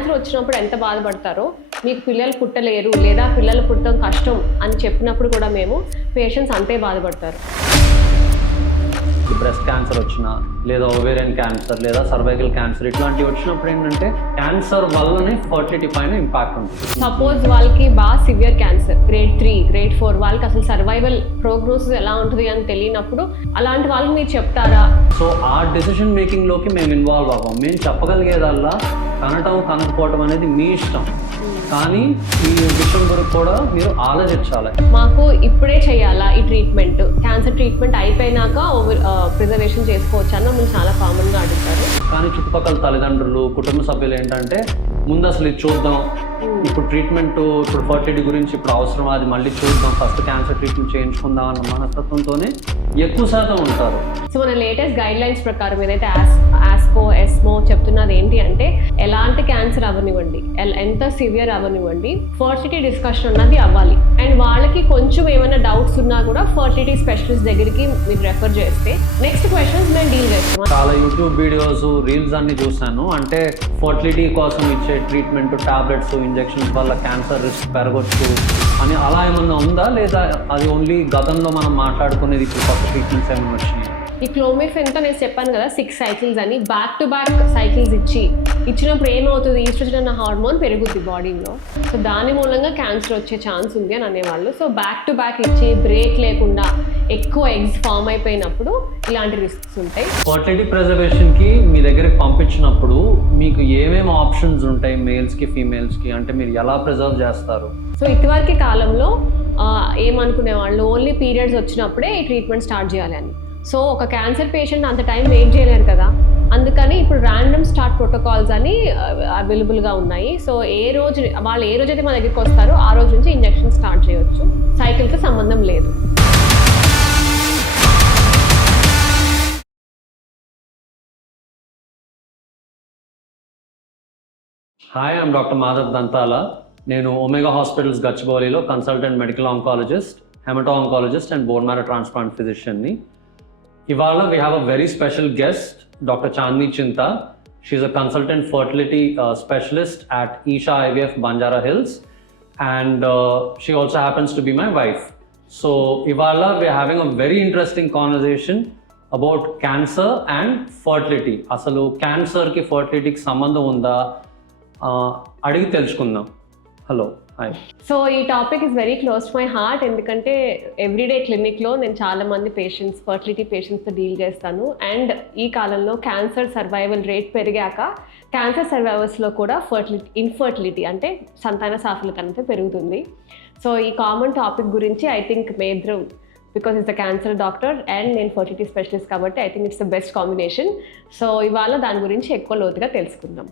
Cancer వచ్చినప్పుడు ఎంత బాధపడతారో, మీకు పిల్లలు పుట్టలేరు లేదా పిల్లలు పుట్టడం కష్టం అని చెప్పినప్పుడు కూడా మేము పేషెంట్స్ అంతే బాధపడతారు. బ్రెస్ట్ క్యాన్సర్ వచ్చినా లేదా ఓవేరియన్ క్యాన్సర్ లేదా సర్వైకల్ క్యాన్సర్ ఇట్లాంటివి వచ్చినప్పుడు ఏంటంటే క్యాన్సర్ వల్లనే ఫర్టిలిటీ పైన ఇంపాక్ట్ ఉంటుంది. సపోజ్ వాళ్ళకి బాగా సివియర్ క్యాన్సర్ గ్రేడ్ 3, గ్రేడ్ 4 వాళ్ళకి అసలు సర్వైవల్ ప్రోగ్నోసిస్ ఎలా ఉంటుంది అని తెలియనప్పుడు అలాంటి వాళ్ళకి మీరు చెప్తారా? సో ఆ డెసిషన్ మేకింగ్ లోకి మేము ఇన్వాల్వ్ అవ్వం. మేము చెప్పగలిగేదల్లా కనటం కనకపోవటం అనేది మీ ఇష్టం, కానీ ఈ విషయం గురించి కూడా మీరు ఆలోచించాలి. మాకు ఇప్పుడే చేయాలా ఈ ట్రీట్మెంట్, క్యాన్సర్ ట్రీట్మెంట్ అయిపోయినాక ప్రిజర్వేషన్ చేసుకోవచ్చు అన్న మేము చాలా కామన్గా అడుగుతారు. కానీ చుట్టుపక్కల తల్లిదండ్రులు కుటుంబ సభ్యులు ఏంటంటే ముందు అసలు ఇది చూద్దాం, ఇప్పుడు ట్రీట్మెంట్ ఇప్పుడు ఫర్టిలిటీ గురించి ఇప్పుడు అవసరం, అది మళ్ళీ చూద్దాం, ఫస్ట్ క్యాన్సర్ ట్రీట్మెంట్ చేయించుకుందాం అన్న మనస్తత్వంతోనే ఎక్కువ శాతం ఉంటారు. సో మన లేటెస్ట్ గైడ్ లైన్స్ ప్రకారం ఏదైతే ఆస్కో ఎస్మో చెప్తున్నది ఏంటి అంటే ఎలాంటి క్యాన్సర్ అవ్వనివ్వండి, ఎంత సివియర్ అవ్వనివ్వండి, ఫర్టిలిటీ డిస్కషన్ అన్నది అవ్వాలి. అండ్ వాళ్ళకి కొంచెం ఏమైనా డౌట్స్ ఉన్నా కూడా ఫర్టిలిటీ స్పెషలిస్ట్ దగ్గరికి మీరు రెఫర్ చేస్తే నెక్స్ట్ క్వశ్చన్స్ మేము డీల్ చేస్తాం. చాలా యూట్యూబ్ వీడియోస్ రీల్స్ అన్ని చూసాను, అంటే ఫర్టిలిటీ కోసం ఇచ్చే ట్రీట్మెంట్ టాబ్లెట్స్ ఇంజెక్షన్స్ వల్ల క్యాన్సర్ రిస్క్ పెరగొచ్చు అని అలా ఏమన్నా ఉందా, లేదా అది ఓన్లీ గతంలో మనం మాట్లాడుకునేది ఇప్పుడు కొత్త ట్రీట్మెంట్స్ ఏమైనా వచ్చినాయి? ఈ క్లోమిఫెన్తో నేను చెప్పాను కదా 6 సైకిల్స్ అని, బ్యాక్ టు బ్యాక్ సైకిల్స్ ఇచ్చినప్పుడు ఏమవుతుంది, ఈస్ట్రోజన్ అన్న హార్మోన్ పెరుగుద్ది బాడీలో. సో దాని మూలంగా క్యాన్సర్ వచ్చే ఛాన్స్ ఉంది అని అనేవాళ్ళు. సో బ్యాక్ టు బ్యాక్ ఇచ్చి బ్రేక్ లేకుండా ఎక్కువ ఎగ్స్ ఫామ్ అయిపోయినప్పుడు ఇలాంటి రిస్క్స్ ఉంటాయి. ఫర్టిలిటీ ప్రిజర్వేషన్కి మీ దగ్గరికి పంపించినప్పుడు మీకు ఏమేమి ఆప్షన్స్ ఉంటాయి మేల్స్కి ఫీమేల్స్కి, అంటే మీరు ఎలా ప్రిజర్వ్ చేస్తారు? సో ఇదివరకు కాలంలో ఏమనుకునే వాళ్ళు ఓన్లీ పీరియడ్స్ వచ్చినప్పుడే ఈ ట్రీట్మెంట్ స్టార్ట్ చేయాలి అని. సో ఒక క్యాన్సర్ పేషెంట్ అంత టైం వెయిట్ చేయలేరు కదా, అందుకని ఇప్పుడు ర్యాండమ్ స్టార్ట్ ప్రోటోకాల్స్ అని అవైలబుల్గా ఉన్నాయి. సో వాళ్ళు ఏ రోజైతే మన దగ్గరికి వస్తారో ఆ రోజు నుంచి ఇంజెక్షన్ స్టార్ట్ చేయొచ్చు, సైకిల్తో సంబంధం లేదు. Hi, I'm doctor Madhav Dantala. నేను ఒమేగా హాస్పిటల్స్ గచ్చిబౌలిలో consultant medical oncologist, hemato oncologist and bone marrow transplant ఫిజిషియన్ని. ఇవాళ we have a very special guest, doctor Chandani Chinta. She's a consultant fertility specialist at Isha IVF Banjara Hills, and she also happens to be my wife. So ఇవాళ we're having a very interesting conversation about cancer and fertility. అసలు క్యాన్సర్కి ఫర్టిలిటీకి సంబంధం ఉందా అడిగి తెలుసుకుందాం. Hello, hi. So ఈ topic is very close to my heart, ఎందుకంటే everyday క్లినిక్లో నేను చాలా మంది పేషెంట్స్, ఫర్టిలిటీ పేషెంట్స్తో డీల్ చేస్తాను. అండ్ ఈ కాలంలో క్యాన్సర్ సర్వైవల్ రేట్ పెరిగాక క్యాన్సర్ సర్వైవర్స్లో కూడా ఇన్ఫర్టిలిటీ అంటే సంతాన సాఫల్యత అనేది పెరుగుతుంది. సో ఈ కామన్ టాపిక్ గురించి ఐ థింక్ మే ఇద్దరం, because it's the cancer doctor and నేను ఫర్టిలిటీ స్పెషలిస్ట్ కాబట్టి I think it's the best combination. So ఇవాళ దాని గురించి ఎక్కువ లోతుగా తెలుసుకుందాం.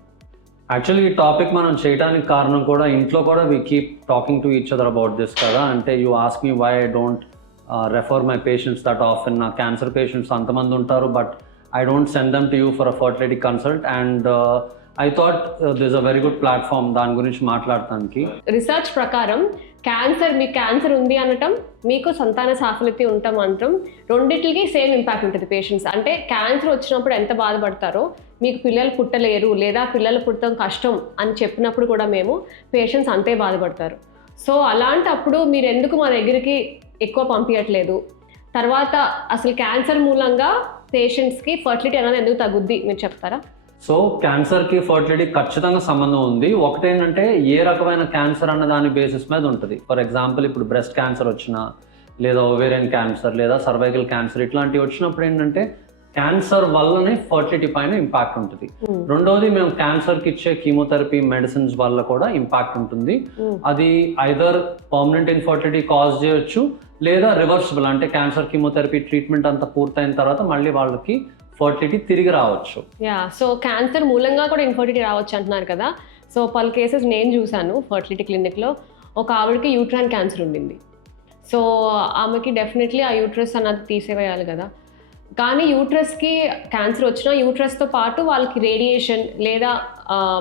యాక్చువల్లీ ఈ టాపిక్ మనం చేయడానికి కారణం కూడా ఇంట్లో కూడా we keep talking to each other about this కదా. అంటే you ask me why I don't refer my patients that often. నా క్యాన్సర్ పేషెంట్స్ అంతమంది ఉంటారు, but I don't send them to you for a fertility consult. And I thought this a very good platform దాని గురించి మాట్లాడటానికి. Research ప్రకారం మీకు cancer ఉంది అనటం, మీకు సంతాన సాఫల్యత ఉండటం అనటం రెండింటికి సేమ్ ఇంపాక్ట్ ఉంటుంది పేషెంట్స్. అంటే క్యాన్సర్ వచ్చినప్పుడు ఎంత బాధపడతారో, మీకు పిల్లలు పుట్టలేరు లేదా పిల్లలు పుట్టడం కష్టం అని చెప్పినప్పుడు కూడా మేము పేషెంట్స్ అంతే బాధపడతారు. సో అలాంటప్పుడు మీరు ఎందుకు మా దగ్గరికి ఎక్కువ పంపించట్లేదు, తర్వాత అసలు క్యాన్సర్ మూలంగా పేషెంట్స్కి ఫర్టిలిటీ అనేది ఎందుకు తగ్గుద్ది మీరు చెప్తారా? సో క్యాన్సర్కి ఫర్టిలిటీ ఖచ్చితంగా సంబంధం ఉంది. ఒకటేంటంటే ఏ రకమైన క్యాన్సర్ అన్న దాని బేసిస్ మీద ఉంటుంది. ఫర్ ఎగ్జాంపుల్ ఇప్పుడు బ్రెస్ట్ క్యాన్సర్ వచ్చినా లేదా ఓవేరియన్ క్యాన్సర్ లేదా సర్వైకల్ క్యాన్సర్ ఇట్లాంటివి వచ్చినప్పుడు ఏంటంటే క్యాన్సర్ వల్లనే ఫర్టిలిటీ పైన ఇంపాక్ట్ ఉంటుంది. రెండోది మేము క్యాన్సర్కి ఇచ్చే కీమోథెరపీ మెడిసిన్స్ వల్ల కూడా ఇంపాక్ట్ ఉంటుంది. అది ఐదర్ పర్మనెంట్ ఇన్ఫర్టిలిటీ కాజ్ చేయొచ్చు లేదా రివర్సిబుల్, అంటే క్యాన్సర్ కీమోథెరపీ ట్రీట్మెంట్ అంతా పూర్తయిన తర్వాత మళ్ళీ వాళ్ళకి ఫర్టిలిటీ తిరిగి రావచ్చు. సో క్యాన్సర్ మూలంగా కూడా ఇన్ఫర్టిలిటీ రావచ్చు అంటున్నారు కదా. సో పలు కేసెస్ నేను చూశాను ఫర్టిలిటీ క్లినిక్లో. ఒక ఆవిడకి యూట్రైన్ క్యాన్సర్ ఉండింది. సో ఆమెకి డెఫినెట్లీ ఆ యూట్రస్ అన్నది తీసేవేయాలి కదా. కానీ యూట్రస్కి క్యాన్సర్ వచ్చినా యూట్రస్తో పాటు వాళ్ళకి రేడియేషన్ లేదా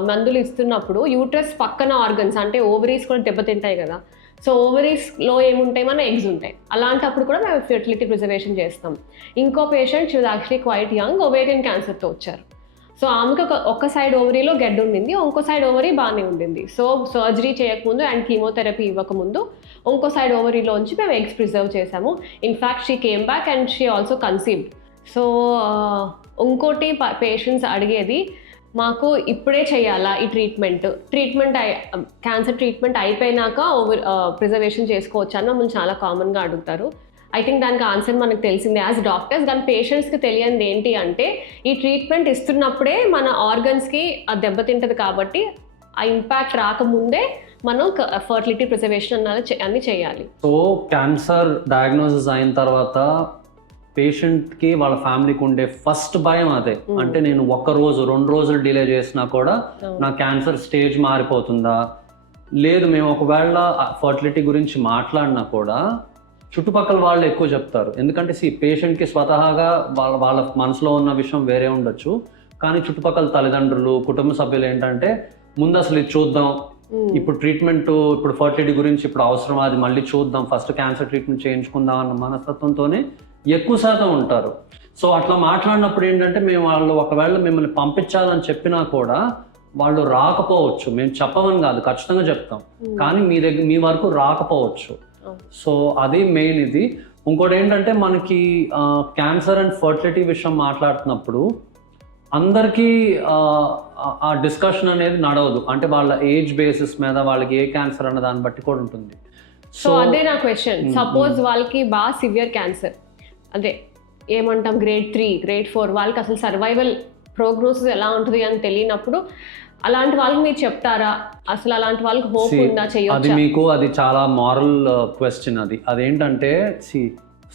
మందులు ఇస్తున్నప్పుడు యూట్రస్ పక్కన ఆర్గన్స్ అంటే ఓవరీస్ కూడా దెబ్బతింటాయి కదా. సో ఓవరీస్లో ఏముంటాయి, మన ఎగ్స్ ఉంటాయి. అలాంటప్పుడు కూడా మేము ఫెర్టిలిటీ ప్రిజర్వేషన్ చేస్తాం. ఇంకో patient she was actually quite young, ovarian క్యాన్సర్తో వచ్చారు. సో ఆమెకి ఒక్క సైడ్ ఓవరీలో గెడ్డ ఉండింది, ఇంకో సైడ్ ఓవరీ బాగానే ఉండింది. సో సర్జరీ చేయకముందు అండ్ కీమోథెరపీ ఇవ్వకముందు ఇంకో సైడ్ ఓవరీలోంచి మేము ఎగ్స్ ప్రిజర్వ్ చేసాము. In fact she came back and she also conceived. So ఇంకోటి పేషెంట్స్ అడిగేది, మాకు ఇప్పుడే చేయాలా ఈ ట్రీట్మెంట్ క్యాన్సర్ ట్రీట్మెంట్ అయిపోయినాక ప్రిజర్వేషన్ చేసుకోవచ్చా అని మమ్మల్ని చాలా కామన్గా అడుగుతారు. ఐ థింక్ దానికి ఆన్సర్ మనకు తెలిసిందే యాజ్ డాక్టర్స్. కానీ పేషెంట్స్కి తెలియంది ఏంటి అంటే, ఈ ట్రీట్మెంట్ ఇస్తున్నప్పుడే మన ఆర్గన్స్కి అది దెబ్బతింటది కాబట్టి ఆ ఇంపాక్ట్ రాకముందే మనం ఫర్టిలిటీ ప్రిజర్వేషన్ అన్ని చేయాలి. సో క్యాన్సర్ డయాగ్నోసిస్ అయిన తర్వాత పేషెంట్కి వాళ్ళ ఫ్యామిలీకి ఉండే ఫస్ట్ భయం అదే. అంటే నేను 1 రోజు 2 రోజులు డిలే చేసినా కూడా నా క్యాన్సర్ స్టేజ్ మారిపోతుందా, లేదు మేము ఒకవేళ ఫర్టిలిటీ గురించి మాట్లాడినా కూడా చుట్టుపక్కల వాళ్ళు ఎక్కువ చెప్తారు. ఎందుకంటే పేషెంట్కి స్వతహాగా వాళ్ళ మనసులో ఉన్న విషయం వేరే ఉండొచ్చు, కానీ చుట్టుపక్కల తల్లిదండ్రులు, కుటుంబ సభ్యులు ఏంటంటే ముందు అసలు ఇది చూద్దాం, ఇప్పుడు ట్రీట్మెంట్, ఇప్పుడు ఫర్టిలిటీ గురించి ఇప్పుడు అవసరం, అది మళ్ళీ చూద్దాం, ఫస్ట్ క్యాన్సర్ ట్రీట్మెంట్ చేయించుకుందాం అన్న మనస్తత్వంతోనే ఎక్కువ శాతం ఉంటారు. సో అట్లా మాట్లాడినప్పుడు ఏంటంటే మేము వాళ్ళు ఒకవేళ మిమ్మల్ని పంపించాలని చెప్పినా కూడా వాళ్ళు రాకపోవచ్చు. మేము చెప్పమని కాదు, ఖచ్చితంగా చెప్తాం, కానీ మీ వరకు రాకపోవచ్చు. సో అది మెయిన్ ఇది. ఇంకోటి ఏంటంటే మనకి క్యాన్సర్ అండ్ ఫర్టిలిటీ విషయం మాట్లాడుతున్నప్పుడు అందరికీ ఆ డిస్కషన్ అనేది నడవదు. అంటే వాళ్ళ ఏజ్ బేసిస్ మీద వాళ్ళకి ఏ క్యాన్సర్ అన్న దాన్ని బట్టి కూడా ఉంటుంది. సో అదే నా క్వశ్చన్. సపోజ్ వాళ్ళకి బాగా సివియర్ క్యాన్సర్, అదే ఏమంటాం గ్రేడ్ 3, గ్రేడ్ 4, వాళ్ళకి అసలు సర్వైవల్ ప్రోగ్నోసిస్ ఎలా ఉంటుంది అని తెలియనప్పుడు అలాంటి వాళ్ళకి మీరు చెప్తారా? అసలు అలాంటి వాళ్ళకి హోప్ ఉందా, చేయొచ్చా? అది చాలా మారల్ క్వశ్చన్. అదేంటంటే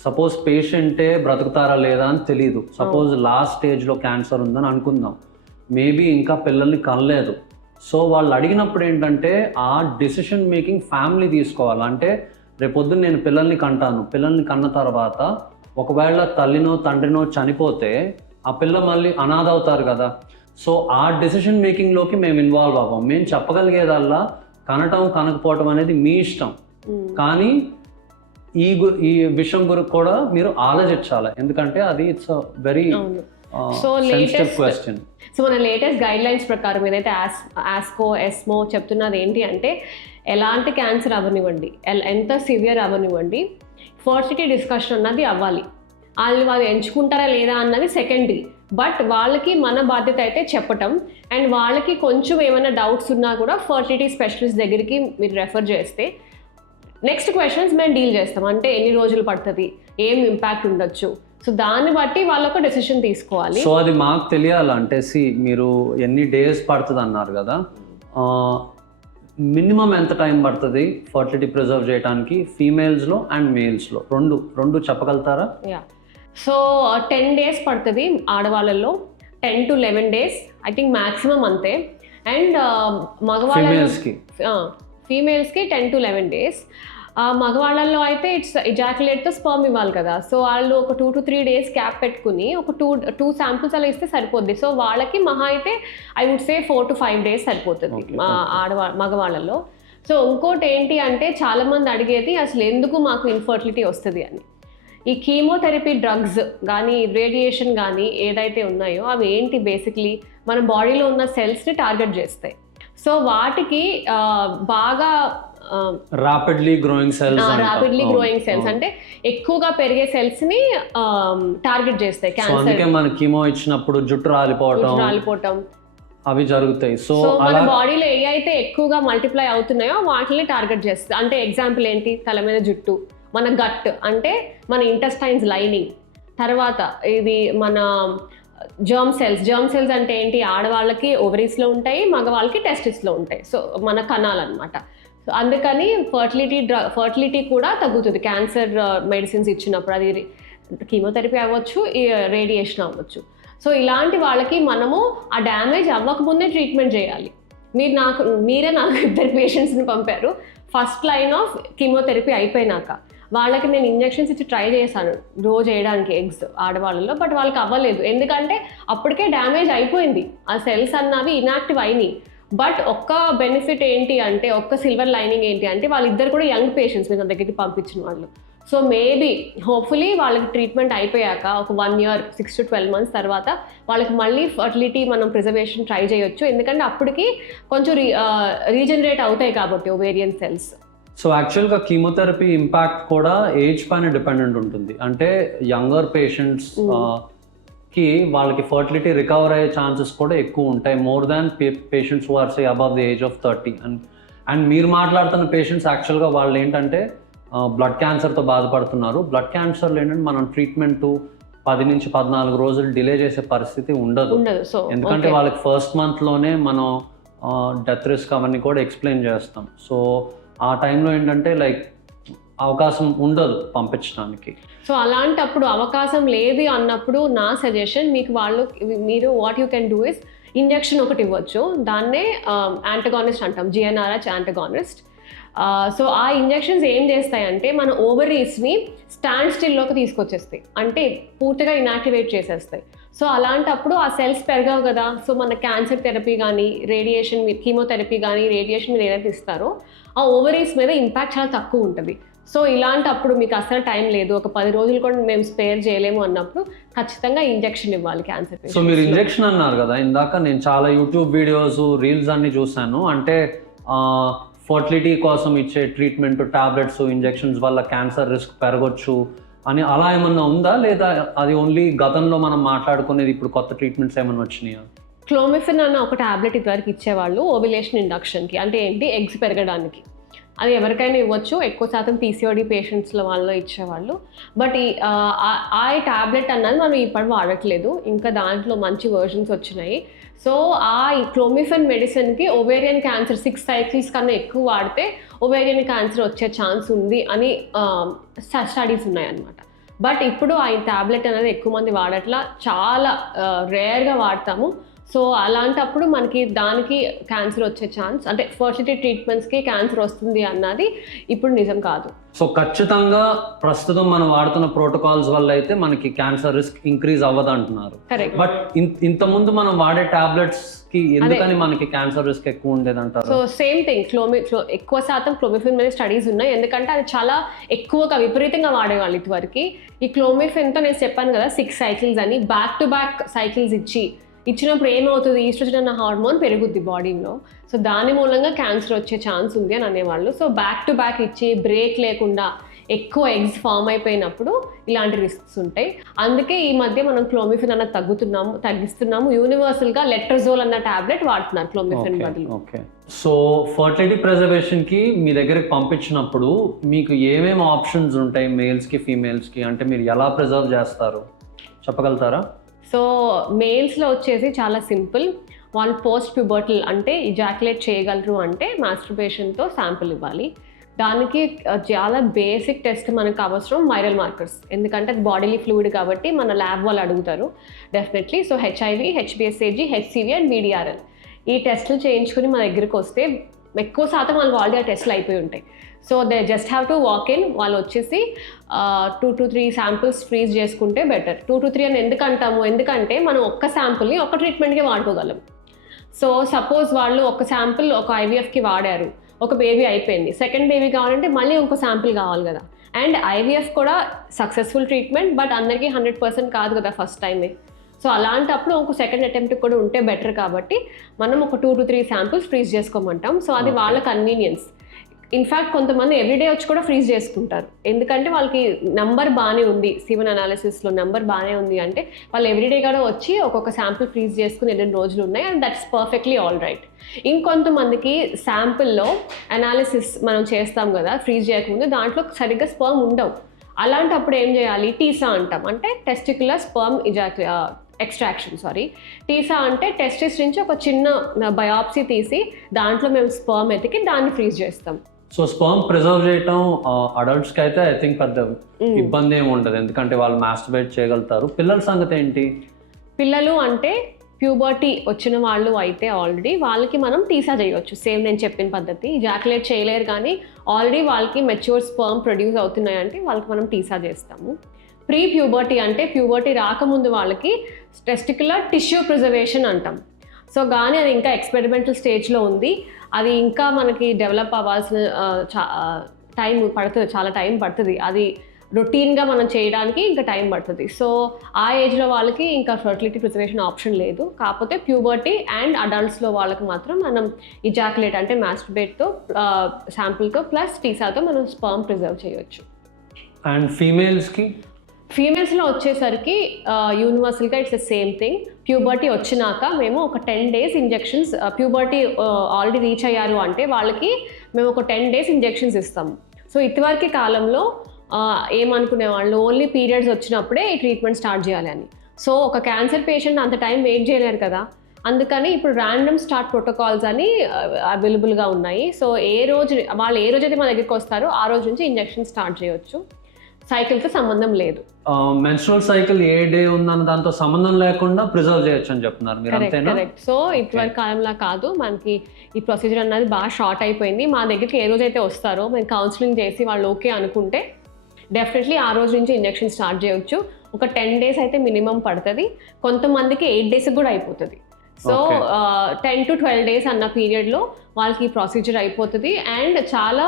సపోజ్ పేషెంటే బ్రతుకుతారా లేదా అని తెలియదు. సపోజ్ లాస్ట్ స్టేజ్లో క్యాన్సర్ ఉందని అనుకుందాం, మేబీ ఇంకా పిల్లల్ని కనలేదు. సో వాళ్ళు అడిగినప్పుడు ఏంటంటే ఆ డెసిషన్ మేకింగ్ ఫ్యామిలీ తీసుకోవాలి. అంటే రేపొద్దున నేను పిల్లల్ని కంటాను, పిల్లల్ని కన్న తర్వాత ఒకవేళ తల్లినో తండ్రినో చనిపోతే ఆ పిల్ల మళ్ళీ అనాథ అవుతారు కదా. సో ఆ డెసిషన్ మేకింగ్లోకి మేము ఇన్వాల్వ్ అవ్వం. మేము చెప్పగలిగేదల్లా కనటం కనకపోవటం అనేది మీ ఇష్టం, కానీ ఈ విషయం గురించి కూడా మీరు ఆలోచించాలి. ఎందుకంటే అది it's very sensitive question. So మన లేటెస్ట్ గైడ్ లైన్స్ ప్రకారం ఏదైతే ఆస్కో ఎస్మో చెప్తున్నది ఏంటి అంటే, ఎలాంటి క్యాన్సర్ అవ్వనివ్వండి, ఎంత సివియర్ అవ్వనివ్వండి, ఫర్టిలిటీ డిస్కషన్ అన్నది అవ్వాలి. వాళ్ళు ఎంచుకుంటారా లేదా అన్నది సెకండరీ. బట్ వాళ్ళకి మన బాధ్యత అయితే చెప్పటం, అండ్ వాళ్ళకి కొంచెం ఏమైనా డౌట్స్ ఉన్నా కూడా ఫర్టిలిటీ స్పెషలిస్ట్ దగ్గరికి మీరు రెఫర్ చేస్తే నెక్స్ట్ క్వశ్చన్స్ మేము డీల్ చేస్తాం. అంటే ఎన్ని రోజులు పడుతుంది, ఏం ఇంపాక్ట్ ఉండొచ్చు, సో దాన్ని బట్టి వాళ్ళు ఒక డెసిషన్ తీసుకోవాలి. సో అది మాకు తెలియాలంటే మీరు ఎన్ని డేస్ పడుతుంది అన్నారు కదా, మినిమం ఎంత టైం పడుతుంది ఫర్టిలిటీ ప్రిజర్వ్ చేయడానికి ఫీమేల్స్లో అండ్ మేల్స్లో? రెండు చెప్పగలుగుతారా? సో 10 days పడుతుంది ఆడవాళ్ళల్లో, 10 to 11 days I think maximum అంతే. అండ్ ఫీమేల్స్కి 10 to 11 days. మగవాళ్ళల్లో అయితే ఇట్స్ ఎజాక్యులేట్తో స్పర్మ్ ఇవ్వాలి కదా. సో వాళ్ళు ఒక 2 to 3 days క్యాప్ పెట్టుకుని ఒక టూ శాంపుల్స్ అలా ఇస్తే సరిపోద్ది. సో వాళ్ళకి మహా అయితే I would say 4 to 5 days సరిపోతుంది మగవాళ్ళలో. సో ఇంకోటి ఏంటి అంటే, చాలామంది అడిగేది అసలు ఎందుకు మాకు ఇన్ఫర్టిలిటీ వస్తుంది అని. ఈ కీమోథెరపీ డ్రగ్స్ కానీ రేడియేషన్ కానీ ఏదైతే ఉన్నాయో అవి ఏంటి, బేసిక్లీ మన బాడీలో ఉన్న సెల్స్ని టార్గెట్ చేస్తాయి. సో వాటికి బాగా రాపిడ్లీ గ్రోయింగ్ సెల్స్ అంటే ఎక్కువగా పెరిగే సెల్స్ ని టార్గెట్ చేస్తాయి. అందుకే మన కీమో ఇచ్చినప్పుడు జుట్టు రాలిపోవటం అవి జరుగుతాయి. సో మన బాడీలో ఏ అయితే ఎక్కువగా మల్టిప్లై అవుతున్నాయో వాటిని టార్గెట్ చేస్తాయి. అంటే ఎగ్జాంపుల్ ఏంటి, తల మీద జుట్టు, మన గట్ అంటే మన ఇంటెస్టైన్స్ లైనింగ్, తర్వాత ఇది మన జర్మ్ సెల్స్ అంటే ఏంటి, ఆడవాళ్ళకి ఓవరీస్లో ఉంటాయి, మగవాళ్ళకి టెస్టిస్లో ఉంటాయి. సో మన కణాలు అనమాట. సో అందుకని ఫర్టిలిటీ కూడా తగ్గుతుంది క్యాన్సర్ మెడిసిన్స్ ఇచ్చినప్పుడు. అది కీమోథెరపీ అవ్వచ్చు, రేడియేషన్ అవ్వచ్చు. సో ఇలాంటి వాళ్ళకి మనము ఆ డ్యామేజ్ అవ్వకముందే ట్రీట్మెంట్ చేయాలి. మీరే నాకు 2 పేషెంట్స్ని పంపారు. ఫస్ట్ లైన్ ఆఫ్ కీమోథెరపీ అయిపోయినాక వాళ్ళకి నేను ఇంజెక్షన్స్ ఇచ్చి ట్రై చేశాను రోజు వేయడానికి ఎగ్స్ ఆడవాళ్ళలో, బట్ వాళ్ళకి అవ్వలేదు. ఎందుకంటే అప్పటికే డ్యామేజ్ అయిపోయింది, ఆ సెల్స్ అన్నవి ఇనాక్టివ్ అయినాయి. బట్ ఒక్క బెనిఫిట్ ఏంటి అంటే, ఒక్క సిల్వర్ లైనింగ్ ఏంటి అంటే, వాళ్ళిద్దరు కూడా యంగ్ పేషెంట్స్ మీద దగ్గరికి పంపించిన వాళ్ళు. సో మేబీ హోప్ఫుల్లీ వాళ్ళకి ట్రీట్మెంట్ అయిపోయాక ఒక 1 year 6 to 12 months తర్వాత వాళ్ళకి మళ్ళీ ఫర్టిలిటీ మనం ప్రిజర్వేషన్ ట్రై చేయొచ్చు, ఎందుకంటే అప్పటికి కొంచెం రీజనరేట్ అవుతాయి కాబట్టి ఓవేరియన్ సెల్స్. సో యాక్చువల్గా కీమోథెరపీ ఇంపాక్ట్ కూడా ఏజ్ పైన డిపెండెంట్ ఉంటుంది. అంటే యంగర్ పేషెంట్స్ కి వాళ్ళకి ఫర్టిలిటీ రికవర్ అయ్యే ఛాన్సెస్ కూడా ఎక్కువ ఉంటాయి more than patients who are say above the age of 30. And మీరు మాట్లాడుతున్న పేషెంట్స్ యాక్చువల్గా వాళ్ళు ఏంటంటే బ్లడ్ క్యాన్సర్తో బాధపడుతున్నారు. బ్లడ్ క్యాన్సర్లో ఏంటంటే మనం ట్రీట్మెంట్ 10 నుంచి 14 రోజులు డిలే చేసే పరిస్థితి ఉండదు. ఎందుకంటే వాళ్ళకి ఫస్ట్ మంత్లోనే మనం డెత్ రిస్క్ అవన్నీ కూడా ఎక్స్ప్లెయిన్ చేస్తాం. సో ఆ టైంలో ఏంటంటే లైక్ అవకాశం ఉండదు పంపించడానికి. సో అలాంటప్పుడు అవకాశం లేదు అన్నప్పుడు నా సజెషన్ మీరు what you can do is injection ఒకటి ఇవ్వచ్చు. దాన్నే యాంటగానిస్ట్ అంటాం, GnRH యాంటగానిస్ట్. సో ఆ ఇంజెక్షన్స్ ఏం చేస్తాయంటే మన ఓవరీస్ని స్టాండ్ స్టిల్లోకి తీసుకొచ్చేస్తాయి, అంటే పూర్తిగా ఇనాక్టివేట్ చేసేస్తాయి. సో అలాంటప్పుడు ఆ సెల్స్ పెరగవు కదా. సో మన క్యాన్సర్ థెరపీ కానీ రేడియేషన్, కీమోథెరపీ కానీ రేడియేషన్ మీరు ఏదైతే ఇస్తారో ఆ ఓవరీస్ మీద ఇంపాక్ట్ చాలా తక్కువ ఉంటుంది. సో ఇలాంటప్పుడు మీకు అసలు టైం లేదు, ఒక 10 రోజులు కూడా మేము స్పేర్ చేయలేము అన్నప్పుడు ఖచ్చితంగా ఇంజెక్షన్ ఇవ్వాలి క్యాన్సర్ పేషెంట్స్. సో మీరు ఇంజెక్షన్ అన్నారు కదా ఇందాక, నేను చాలా యూట్యూబ్ వీడియోస్ రీల్స్ అన్ని చూశాను. అంటే ఫర్టిలిటీ కోసం ఇచ్చే ట్రీట్మెంట్ టాబ్లెట్స్ ఇంజెక్షన్స్ వల్ల క్యాన్సర్ రిస్క్ పెరగొచ్చు అని అలా ఏమన్నా ఉందా, లేదా అది ఓన్లీ గతంలో మనం మాట్లాడుకునేది ఇప్పుడు కొత్త ట్రీట్మెంట్స్ ఏమన్నా వచ్చినాయా? క్లోమిఫిన్ అన్న ఒక టాబ్లెట్ ఇదివరకు ఇచ్చేవాళ్ళు ఓవిలేషన్ ఇండక్షన్కి, అంటే ఏంటి ఎగ్స్ పెరగడానికి. అది ఎవరికైనా ఇవ్వచ్చు, ఎక్కువ శాతం PCOD పేషెంట్స్లో వాళ్ళు ఇచ్చేవాళ్ళు. బట్ ఆ టాబ్లెట్ అన్నది మనం ఇప్పుడు వాడట్లేదు, ఇంకా దాంట్లో మంచి వర్షన్స్ వచ్చినాయి. సో ఆ క్లోమిఫెన్ మెడిసిన్కి ఓవేరియన్ క్యాన్సర్ 6 cycles కన్నా ఎక్కువ వాడితే ఓవేరియన్ క్యాన్సర్ వచ్చే ఛాన్స్ ఉంది అని స్టడీస్ ఉన్నాయన్నమాట. బట్ ఇప్పుడు ఆ టాబ్లెట్ అనేది ఎక్కువ మంది వాడట్లా, చాలా రేర్గా వాడతాము. సో అలాంటప్పుడు మనకి దానికి క్యాన్సర్ వచ్చే ఛాన్స్, అంటే ఫర్టిలిటీ ట్రీట్మెంట్స్కి క్యాన్సర్ వస్తుంది అన్నది ఇప్పుడు నిజం కాదు. సో ఖచ్చితంగా ప్రస్తుతం మనం వాడుతున్న ప్రోటోకాల్స్ వల్ల అయితే మనకి క్యాన్సర్ రిస్క్ ఇంక్రీజ్ అవ్వదు అంటున్నారు. కరెక్ట్. బట్ ఇంతకుముందు మనం వాడే టాబ్లెట్స్ కి ఎందుకని మనకి క్యాన్సర్ రిస్క్ ఎక్కువ ఉండేది అంటారు? సో సేమ్ థింగ్, ఎక్కువ శాతం క్లోమిఫిన్ మీద స్టడీస్ ఉన్నాయి, ఎందుకంటే అది చాలా ఎక్కువగా విపరీతంగా వాడేవాళ్ళు ఇదివరకు. ఈ క్లోమిఫిన్తో నేను చెప్పాను కదా 6 cycles అని, బ్యాక్ టు బ్యాక్ సైకిల్స్ ఇచ్చినప్పుడు ఏమవుతుంది, ఈస్ట్రోజన్ అన్న హార్మోన్ పెరుగుద్ది బాడీలో. సో దాని మూలంగా క్యాన్సర్ వచ్చే ఛాన్స్ ఉంది అని అనేవాళ్ళు. సో బ్యాక్ టు బ్యాక్ ఇచ్చి బ్రేక్ లేకుండా ఎక్కువ ఎగ్స్ ఫామ్ అయిపోయినప్పుడు ఇలాంటి రిస్క్స్ ఉంటాయి. అందుకే ఈ మధ్య మనం క్లోమిఫిన్ అన్న తగ్గిస్తున్నాము. యూనివర్సల్గా లెట్రజోల్ అన్న టాబ్లెట్ వాడుతున్నారు క్లోమిఫిన్ బదులు. ఓకే. సో ఫర్టిలిటీ ప్రిజర్వేషన్కి మీ దగ్గరికి పంపించినప్పుడు మీకు ఏమేమి ఆప్షన్స్ ఉంటాయి మేల్స్కి ఫీమేల్స్కి, అంటే మీరు ఎలా ప్రిజర్వ్ చేస్తారు చెప్పగలుగుతారా? సో మేల్స్లో వచ్చేసి చాలా సింపుల్, వాళ్ళు పోస్ట్ ప్యూబర్టల్ అంటే ఇజాక్యులేట్ చేయగలరు అంటే మాస్టర్బేషన్తో శాంపుల్ ఇవ్వాలి. దానికి చాలా బేసిక్ టెస్ట్ మనకు అవసరం వైరల్ మార్కర్స్, ఎందుకంటే అది బాడీలీ ఫ్లూయిడ్ కాబట్టి మన ల్యాబ్ వాళ్ళు అడుగుతారు definitely. So HIV, HbSAg, HCV and VDRL ఈ టెస్టులు చేయించుకుని మన దగ్గరికి వస్తే ఎక్కువ శాతం వాళ్ళకి ఆల్రెడీ ఆ టెస్టులు అయిపోయి ఉంటాయి. So they just have to walk in, వాళ్ళు వచ్చేసి 2 to 3 samples ఫ్రీజ్ చేసుకుంటే బెటర్. 2 to 3 అని ఎందుకు అంటాము, ఎందుకంటే మనం ఒక్క శాంపుల్ని ఒక్క ట్రీట్మెంట్కి వాడుకోగలం. సో సపోజ్ వాళ్ళు ఒక శాంపుల్ ఒక IVFకి వాడారు, ఒక బేబీ అయిపోయింది, సెకండ్ బేబీ కావాలంటే మళ్ళీ ఇంకో శాంపుల్ కావాలి కదా. అండ్ IVF కూడా సక్సెస్ఫుల్ ట్రీట్మెంట్, బట్ అందరికీ 100% కాదు కదా ఫస్ట్ టైమే. సో అలాంటప్పుడు ఒక సెకండ్ అటెంప్ట్ కూడా ఉంటే బెటర్ కాబట్టి మనం ఒక 2 to 3 samples ఫ్రీజ్ చేసుకోమంటాం. సో అది వాళ్ళ కన్వీనియన్స్. ఇన్ఫ్యాక్ట్ కొంతమంది ఎవ్రీడే వచ్చి కూడా ఫ్రీజ్ చేసుకుంటారు, ఎందుకంటే వాళ్ళకి నెంబర్ బాగానే ఉంది, సీమన్ అనాలిసిస్లో నెంబర్ బాగానే ఉంది అంటే వాళ్ళు ఎవ్రీడే కూడా వచ్చి ఒక్కొక్క శాంపుల్ ఫ్రీజ్ చేసుకుని 2 రోజులు ఉన్నాయి, and that's perfectly all right. ఇంకొంతమందికి శాంపుల్లో అనాలిసిస్ మనం చేస్తాం కదా ఫ్రీజ్ చేయకముందు, దాంట్లో సరిగ్గా స్పర్మ్ ఉండవు. అలాంటప్పుడు ఏం చేయాలి, టీసా అంటాం, అంటే టెస్టిక్యులర్ స్పర్మ్ ఎక్స్ట్రాక్షన్. టీసా అంటే టెస్టిస్ నుంచి ఒక చిన్న బయాప్సీ తీసి దాంట్లో మేము స్పర్మ్ ఎతికి దాన్ని ఫ్రీజ్ చేస్తాం. సో స్పర్మ్ ప్రిజర్వ్ చేయటం అడల్ట్స్కి అయితే ఐ థింక్ పెద్ద ఇబ్బంది ఏమి ఉండదు, ఎందుకంటే వాళ్ళు మాస్టర్బేట్ చేయగలుగుతారు. పిల్లల సంగతి ఏంటి? పిల్లలు అంటే ప్యూబర్టీ వచ్చిన వాళ్ళు అయితే ఆల్రెడీ వాళ్ళకి మనం టీసా చేయవచ్చు, సేమ్ నేను చెప్పిన పద్ధతి. జాక్యులేట్ చేయలేరు కానీ ఆల్రెడీ వాళ్ళకి మెచ్యూర్ స్పర్మ్ ప్రొడ్యూస్ అవుతున్నాయంటే వాళ్ళకి మనం టీసా చేస్తాము. ప్రీ ప్యూబర్టీ అంటే ప్యూబర్టీ రాకముందు వాళ్ళకి టెస్టిక్యులర్ టిష్యూ ప్రిజర్వేషన్ అంటాం. సో కానీ అది ఇంకా ఎక్స్పెరిమెంటల్ స్టేజ్లో ఉంది, అది ఇంకా మనకి డెవలప్ అవ్వాల్సిన టైం పడుతుంది, చాలా టైం పడుతుంది. అది రొటీన్గా మనం చేయడానికి ఇంకా టైం పడుతుంది. సో ఆ ఏజ్లో వాళ్ళకి ఇంకా ఫర్టిలిటీ ప్రిజర్వేషన్ ఆప్షన్ లేదు. కాకపోతే ప్యూబర్టీ అండ్ అడల్ట్స్లో వాళ్ళకి మాత్రం మనం ఇజాకులేట్ అంటే మాస్టర్బేట్తో శాంపుల్తో ప్లస్ టీసాతో మనం స్పర్మ్ ప్రిజర్వ్ చేయొచ్చు. అండ్ ఫీమేల్స్కి ఫీమేల్స్లో వచ్చేసరికి యూనివర్సల్గా it's the same thing. Puberty వచ్చినాక మేము ఒక 10 days injections, puberty already reach అయ్యారు అంటే వాళ్ళకి మేము ఒక 10 days ఇంజెక్షన్స్ ఇస్తాము. సో ఇదివరకు కాలంలో ఏమనుకునే వాళ్ళు ఓన్లీ పీరియడ్స్ వచ్చినప్పుడే ఈ ట్రీట్మెంట్ స్టార్ట్ చేయాలి అని. సో ఒక క్యాన్సర్ పేషెంట్ అంత టైం వెయిట్ చేయలేరు కదా, అందుకని ఇప్పుడు ర్యాండమ్ స్టార్ట్ ప్రోటోకాల్స్ అని అవైలబుల్గా ఉన్నాయి. సో వాళ్ళు ఏ రోజైతే మా దగ్గరికి వస్తారో ఆ రోజు నుంచి ఇంజెక్షన్ స్టార్ట్ చేయొచ్చు. సైకిల్తో సంబంధం లేదు. మెన్స్ట్రువల్ సైకిల్ ఏ డే ఉందన్న దాంతో సంబంధం లేకుండా ప్రిజర్వ్ చేయొచ్చు అని చెప్తున్నారు మీరు, అంతేనా? కరెక్ట్. సో ఇప్పటివరకు కాలంలో కాదు, మనకి ఈ ప్రొసీజర్ అన్నది బాగా షార్ట్ అయిపోయింది. మా దగ్గరికి ఏ రోజైతే వస్తారో మేము కౌన్సిలింగ్ చేసి వాళ్ళు ఓకే అనుకుంటే డెఫినెట్లీ ఆ రోజు నుంచి ఇంజెక్షన్ స్టార్ట్ చేయొచ్చు. ఒక 10 days అయితే మినిమం పడుతుంది, కొంతమందికి 8 days కూడా అయిపోతుంది. సో 10 to 12 days అన్న పీరియడ్లో వాళ్ళకి ఈ ప్రొసీజర్ అయిపోతుంది. అండ్ చాలా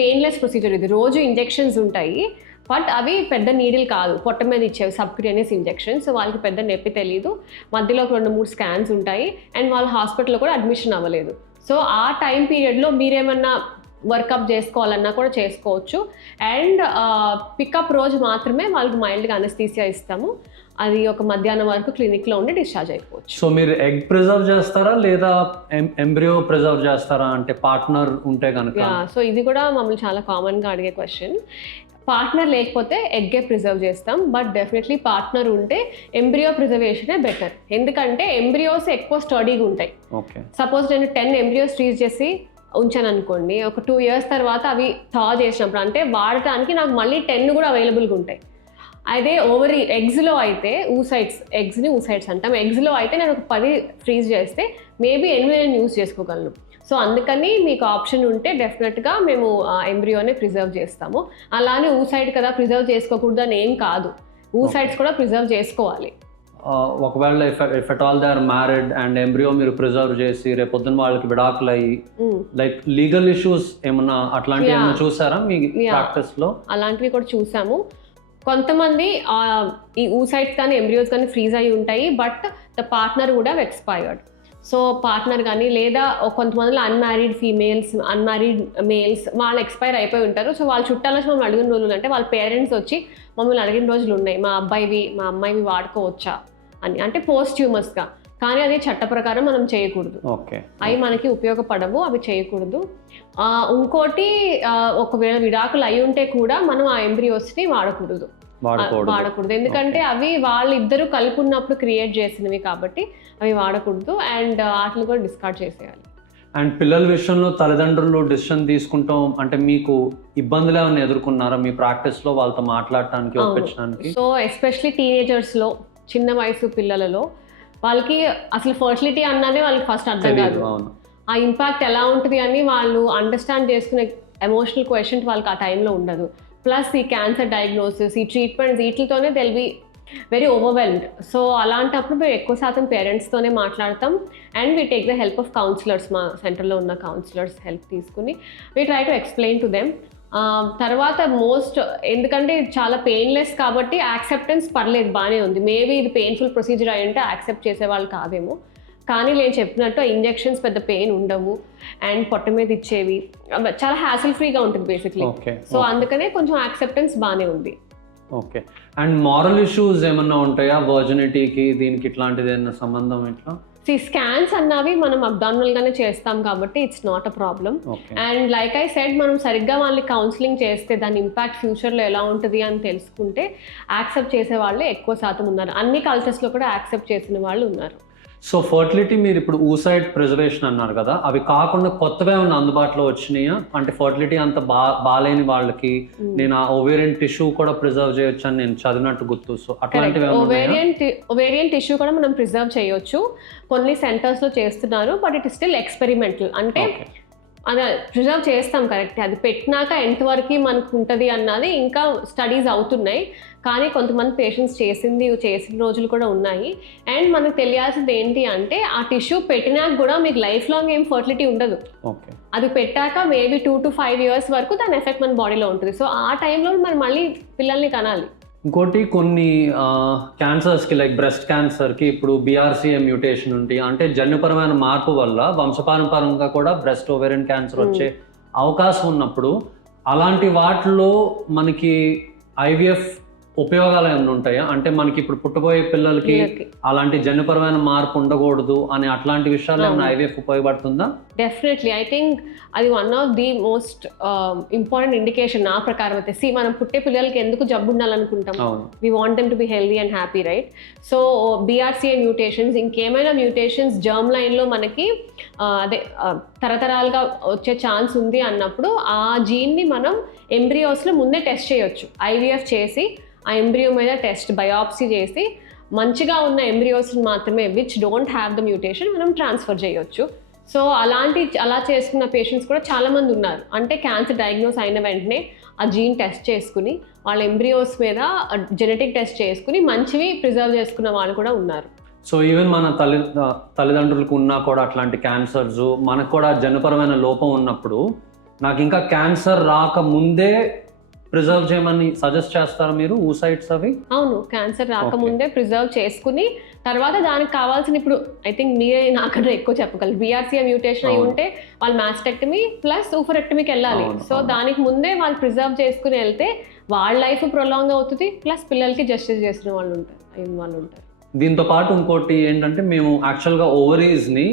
పెయిన్లెస్ ప్రొసీజర్ ఇది. రోజు ఇంజెక్షన్స్ ఉంటాయి, బట్ అవి పెద్ద నీడిల్ కాదు, పొట్ట మీద ఇచ్చేవి సబ్క్యూటేనియస్ ఇంజెక్షన్. సో వాళ్ళకి పెద్ద నొప్పి తెలీదు, మధ్యలో 2-3 స్కాన్స్ ఉంటాయి, అండ్ వాళ్ళ హాస్పిటల్లో కూడా అడ్మిషన్ అవ్వలేదు. సో ఆ టైం పీరియడ్లో మీరేమన్నా వర్కప్ చేసుకోవాలన్నా కూడా చేసుకోవచ్చు. అండ్ పికప్ రోజు మాత్రమే వాళ్ళకి మైల్డ్గా అనస్థీసియా ఇస్తాము. అది ఒక మధ్యాహ్నం వరకు క్లినిక్లో ఉండి డిశ్చార్జ్ అయిపోవచ్చు. సో మీరు ఎగ్ ప్రిజర్వ్ చేస్తారా లేదా ఎంబ్రియో ప్రిజర్వ్ చేస్తారా, అంటే పార్ట్నర్ ఉంటే కనుక? సో ఇది కూడా మమ్మల్ని చాలా కామన్గా అడిగే క్వశ్చన్. పార్ట్నర్ లేకపోతే ఎగ్గే ప్రిజర్వ్ చేస్తాం, బట్ డెఫినెట్లీ పార్ట్నర్ ఉంటే ఎంబ్రియో ప్రిజర్వేషనే బెటర్. ఎందుకంటే ఎంబ్రియోస్ ఎక్కువ స్టడీగా ఉంటాయి. సపోజ్ నేను 10 ఎంబ్రియోస్ ఫ్రీజ్ చేసి ఉంచాను అనుకోండి, ఒక 2 years తర్వాత అవి థా చేసినప్పుడు అంటే వాడటానికి నాకు మళ్ళీ 10 కూడా అవైలబుల్గా ఉంటాయి. అదే ఎగ్స్లో అయితే ఎగ్స్ని ఊసైడ్స్ అంటాం. ఎగ్స్లో అయితే నేను ఒక 10 ఫ్రీజ్ చేస్తే మేబీ 8 నేను యూస్ చేసుకోగలను. సో అందుకని మీకు ఆప్షన్ ఉంటే డెఫినెట్గా మేము ఎంబ్రియోనే ప్రిజర్వ్ చేస్తాము. అలానే ఊసైడ్ కదా ప్రిజర్వ్ చేసుకోకూడదు అని ఏం కాదు, ఊసైడ్స్ కూడా ప్రిజర్వ్ చేసుకోవాలి. ఒకవేళ if at all they are married and embryo మీరు ప్రిజర్వ్ చేసి రేపొద్దున వాళ్ళకి విడాకులు అయ్యి లైక్ లీగల్ ఇష్యూస్ ఏమన్నా అట్లాంటివి ఏమన్నా చూసారా మీ ప్రాక్టీస్ లో? అలాంటివి కూడా చూసాము. కొంతమంది ఈ ఊసైడ్స్ కానీ ఎంబ్రియోస్ కానీ ఫ్రీజ్ అయి ఉంటాయి, బట్ ద పార్ట్నర్ కూడా ఎక్స్పైర్డ్. సో పార్ట్నర్ కానీ లేదా కొంతమందిలో అన్మ్యారీడ్ ఫీమేల్స్, అన్మ్యారీడ్ మేల్స్ వాళ్ళు ఎక్స్పైర్ అయిపోయి ఉంటారు. సో వాళ్ళ చుట్టాల నుంచి మమ్మల్ని అడిగిన రోజులు అంటే వాళ్ళ పేరెంట్స్ వచ్చి మమ్మల్ని అడిగిన రోజులు ఉన్నాయి, మా అమ్మాయివి వాడుకోవచ్చా అని, అంటే పోస్ట్యూమస్గా. కానీ అది చట్ట ప్రకారం మనం చేయకూడదు, అవి మనకి ఉపయోగపడవు, అవి చేయకూడదు. ఇంకోటి ఒకవేళ విడాకులు అయి ఉంటే కూడా మనం ఆ ఎంబ్రియోస్ని వాడకూడదు. ఎందుకంటే అవి వాళ్ళిద్దరూ కలిపి ఉన్నప్పుడు క్రియేట్ చేసినవి కాబట్టి అవి వాడకూడదు. అండ్ వాటిని కూడా డిస్కార్డ్ చేసేయాలి. అండ్ పిల్లల విషయంలో తల్లిదండ్రులు డిసిషన్ తీసుకుంటాం అంటే మీకు ఇబ్బందులు ఏమైనా ఎదుర్కొన్నారా మీ ప్రాక్టీస్లో వాళ్ళతో మాట్లాడటానికి, ఒప్పించడానికి? సో ఎస్పెషలీ టీనేజర్స్లో, చిన్న వయసు పిల్లలలో వాళ్ళకి అసలు ఫర్టిలిటీ అన్నదే వాళ్ళకి ఫస్ట్ అర్థం కాదు. ఆ ఇంపాక్ట్ ఎలా ఉంటుంది అని వాళ్ళు అండర్స్టాండ్ చేసుకునే ఎమోషనల్ క్వశ్చన్ వాళ్ళకి ఆ టైంలో ఉండదు. ప్లస్ ఈ క్యాన్సర్ డయాగ్నోసిస్, ఈ ట్రీట్మెంట్స్ వీటితోనే they will be very overwhelmed. So అలాంటప్పుడు మేము ఎక్కువ శాతం పేరెంట్స్తోనే మాట్లాడతాం. And we take the help of counsellors, మా సెంటర్లో ఉన్న కౌన్సిలర్స్ హెల్ప్ తీసుకుని we try to explain to them. తర్వాత ఎందుకంటే చాలా పెయిన్లెస్ కాబట్టి యాక్సెప్టెన్స్ పర్లేదు, బాగానే ఉంది. మేబీ ఇది పెయిన్ఫుల్ ప్రొసీజర్ అయి ఉంటే యాక్సెప్ట్ చేసేవాళ్ళు కాదేమో. కానీ నేను చెప్పినట్టు ఇంజెక్షన్స్ పెద్ద పెయిన్ ఉండవు, అండ్ పొట్ట మీద ఇచ్చేవి చాలా హ్యాసిల్ ఫ్రీగా ఉంటుంది బేసిక్లీ. సో అందుకనే కొంచెం యాక్సెప్టెన్స్ బాగానే ఉంది. ఓకే. అండ్ మారల్ ఇష్యూస్ ఏమన్నా ఉంటాయా వర్జినిటీకి దీనికి, ఇట్లాంటిది ఏమన్నా సంబంధం? ఇట్లా స్కాన్స్ అన్నవి మనం అబ్డామినల్గానే చేస్తాం కాబట్టి it's not a problem. And like I said, మనం సరిగ్గా వాళ్ళని కౌన్సిలింగ్ చేస్తే దాని ఇంపాక్ట్ ఫ్యూచర్లో ఎలా ఉంటుంది అని తెలుసుకుంటే యాక్సెప్ట్ చేసే వాళ్ళే ఎక్కువ శాతం ఉన్నారు. అన్ని కల్చర్స్లో కూడా యాక్సెప్ట్ చేసిన వాళ్ళు ఉన్నారు. సో ఫర్టిలిటీ మీరు ఇప్పుడు ఊసైడ్ ప్రిజర్వేషన్ అన్నారు కదా, అవి కాకుండా కొత్తగా ఏమన్నా అందుబాటులో వచ్చినాయా? అంటే ఫర్టిలిటీ అంత బాగాలేని వాళ్ళకి నేను ఆ ఓవేరియన్ టిష్యూ కూడా ప్రిజర్వ్ చేయొచ్చు అని నేను చదివినట్టు గుర్తు. సో అట్లాంటివి ఓవేరియన్ టిష్యూ కూడా మనం ప్రిజర్వ్ చేయొచ్చు, కొన్ని సెంటర్స్లో చేస్తున్నారు. But it is still experimental. అంటే అది ప్రిజర్వ్ చేస్తాం కరెక్ట్. అది పెట్టినాక ఎంతవరకు మనకు ఉంటుంది అన్నది ఇంకా స్టడీస్ అవుతున్నాయి. కానీ కొంతమంది పేషెంట్స్ చేసిన రోజులు కూడా ఉన్నాయి. అండ్ మనకు తెలియాల్సింది ఏంటి అంటే ఆ టిష్యూ పెట్టినాక కూడా మీకు లైఫ్ లాంగ్ ఏం ఫర్టిలిటీ ఉండదు. ఓకే, అది పెట్టాక మేబీ 2 to 5 years వరకు దాని ఎఫెక్ట్ మన బాడీలో ఉంటుంది. సో ఆ టైంలో మనం మళ్ళీ పిల్లల్ని కనాలి. ఇంకోటి కొన్ని క్యాన్సర్స్కి లైక్ బ్రెస్ట్ క్యాన్సర్కి ఇప్పుడు BRCA మ్యూటేషన్ ఉంది అంటే జన్యుపరమైన మార్పు వల్ల వంశపారంపరంగా కూడా బ్రెస్ట్ ఓవేరియన్ క్యాన్సర్ వచ్చే అవకాశం ఉన్నప్పుడు అలాంటి వాటిలో మనకి IVF ఉపయోగాలు ఏమైనా ఉంటాయా? అంటే మనకి ఇప్పుడు పుట్టబోయే పిల్లలకి అలాంటి జన్యుపరమైన మార్పు ఉండకూడదు అని అట్లాంటి విషయాలు ఏమైనా IVF ఉపయోగపడుతుందా? డెఫినెట్లీ ఐ థింక్ అది one of the most important indication నా ప్రకారం అయితే. మనం పుట్టే పిల్లలకి ఎందుకు జబ్బు ఉండాలనుకుంటాం? We want them to be healthy and happy, right? So BRCA mutations, ఇంకేమైనా మ్యూటేషన్స్ జర్మ్ లైన్లో మనకి అదే తరతరాలుగా వచ్చే ఛాన్స్ ఉంది అన్నప్పుడు ఆ జీన్ని మనం ఎంబ్రియోస్లో ముందే టెస్ట్ చేయొచ్చు. IVF చేసి ఆ ఎంబ్రియో మీద బయాప్సీ చేసి మంచిగా ఉన్న ఎంబ్రియోస్ని మాత్రమే which don't have the mutation మనం ట్రాన్స్ఫర్ చేయొచ్చు. సో అలా చేసుకున్న పేషెంట్స్ కూడా చాలామంది ఉన్నారు. అంటే క్యాన్సర్ డయాగ్నోస్ అయిన వెంటనే ఆ జీన్ టెస్ట్ చేసుకుని వాళ్ళ ఎంబ్రియోస్ మీద జెనెటిక్ టెస్ట్ చేసుకుని మంచివి ప్రిజర్వ్ చేసుకున్న వాళ్ళు కూడా ఉన్నారు. సో ఈవెన్ మన తల్లిదండ్రులకు ఉన్నా కూడా అట్లాంటి క్యాన్సర్స్ మనకు కూడా జన్యుపరమైన లోపం ఉన్నప్పుడు నాకు ఇంకా క్యాన్సర్ రాకముందే ప్రిజర్వ్ చేయమని సజెస్ట్ చేస్తారా మీరు ఊసైట్స్ అవి? అవును, క్యాన్సర్ రాకముందే ప్రిజర్వ్ చేసుకుని తర్వాత దానికి కావాల్సిన, ఇప్పుడు ఐ థింక్ మీరే నాకన్నా ఎక్కువ చెప్పగలరు, BRCA మ్యూటేషన్ అయి ఉంటే వాళ్ళు మాస్టెక్టమీ ప్లస్ ఊఫరెక్టమీకి వెళ్ళాలి. సో దానికి ముందే వాళ్ళు ప్రిజర్వ్ చేసుకుని వెళ్తే వాళ్ళ లైఫ్ ప్రొలాంగ్ అవుతుంది, ప్లస్ పిల్లలకి జస్టిస్ చేసిన వాళ్ళు ఉంటారు. దీంతో పాటు ఇంకోటి ఏంటంటే మేము యాక్చువల్గా ఓవరీస్ని